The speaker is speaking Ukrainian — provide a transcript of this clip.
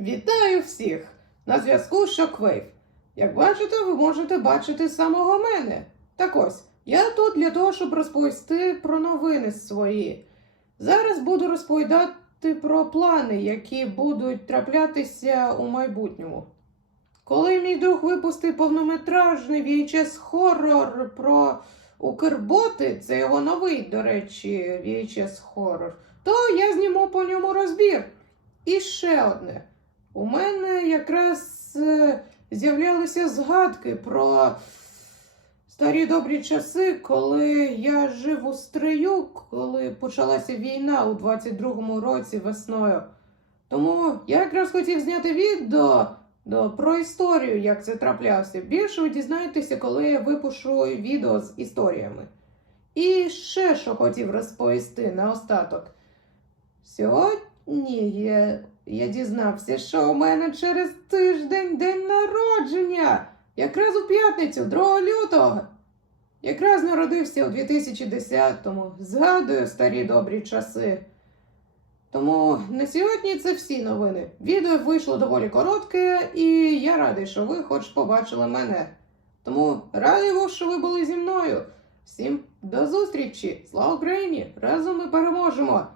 Вітаю всіх! На зв'язку Shockwave. Як бачите, ви можете бачити самого мене. Так ось, я тут для того, щоб розповісти про новини свої. Зараз буду розповідати про плани, які будуть траплятися у майбутньому. Коли мій друг випустив повнометражний VHS хоррор про Укрботи, це його новий, до речі, VHS хоррор, то я зніму по ньому розбір. І ще одне. У мене якраз е, з'являлися згадки про старі добрі часи, коли я жив у Стрию, коли почалася війна у 22-му році весною. Тому я якраз хотів зняти відео до, про історію, як це траплявся. Більше ви дізнаєтеся, коли я випушу відео з історіями. І ще що хотів розповісти наостаток. Сьогодні я, я дізнався, що у мене через тиждень день народження. Якраз у п'ятницю, 2 лютого. Якраз народився у 2010-му. Згадую старі добрі часи. Тому на сьогодні це всі новини. Відео вийшло доволі коротке, і я радий, що ви хоч побачили мене. Тому радий, що ви були зі мною. Всім до зустрічі! Слава Україні! Разом ми переможемо!